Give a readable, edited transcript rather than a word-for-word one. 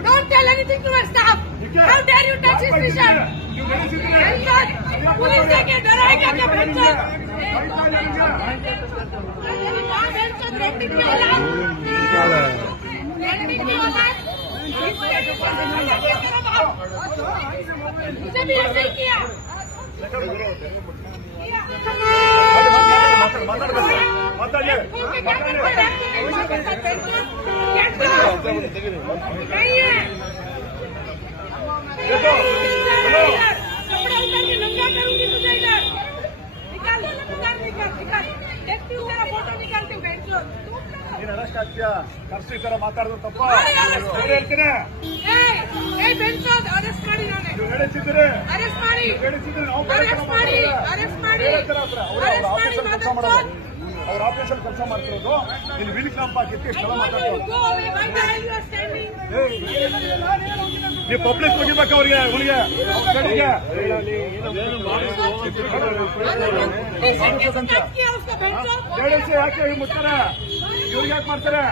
Don't tell anything to our staff. How dare you touch his vision? Police देखे डराएगा क्या बच्चों? Rating क्यों होला? रेटिंग क्यों होला? मुझे भी ऐसे ही किया। नहीं है कपड़ा उतार के नंगा करूंगी तुझे इधर निकाल निकाल देखती हूँ तेरा फोटो निकालती हूँ बेंच ನೀನು ಅರೆಸ್ಟ್ ಆಗ್ತೀಯಾ ಕರ್ಸಿ ತರ ಮಾತಾಡೋದು ತಪ್ಪ ಹೇಳ್ತೀನಿ ಏ ಬೆಂಚ್ ಅರೆಸ್ಟ್ ಮಾಡಿ ನಾನೇ ಹೇಳಿಸಿದ್ರೆ ಅರೆಸ್ಟ್ ಮಾಡಿ ಅವ್ರ ಆಪರೇಷನ್ ಕೆಲಸ ಮಾಡ್ತಿರೋದು ನೀನು ವಿಲ್ ಕ್ಯಾಂಪ್ ಹಾಕಿತ್ತು ಇಷ್ಟೆಲ್ಲ ಮಾತಾಡೋದು ನೀವು ಪಬ್ಲಿಕ್ ಹೋಗಿಬೇಕು ಅವ್ರಿಗೆ ಹೇಳಿಸಿ ಯಾಕೆ ಮುಟ್ತಾರೆ ಇವ್ರಿಗೆ ಯಾಕೆ ಮಾಡ್ತಾರೆ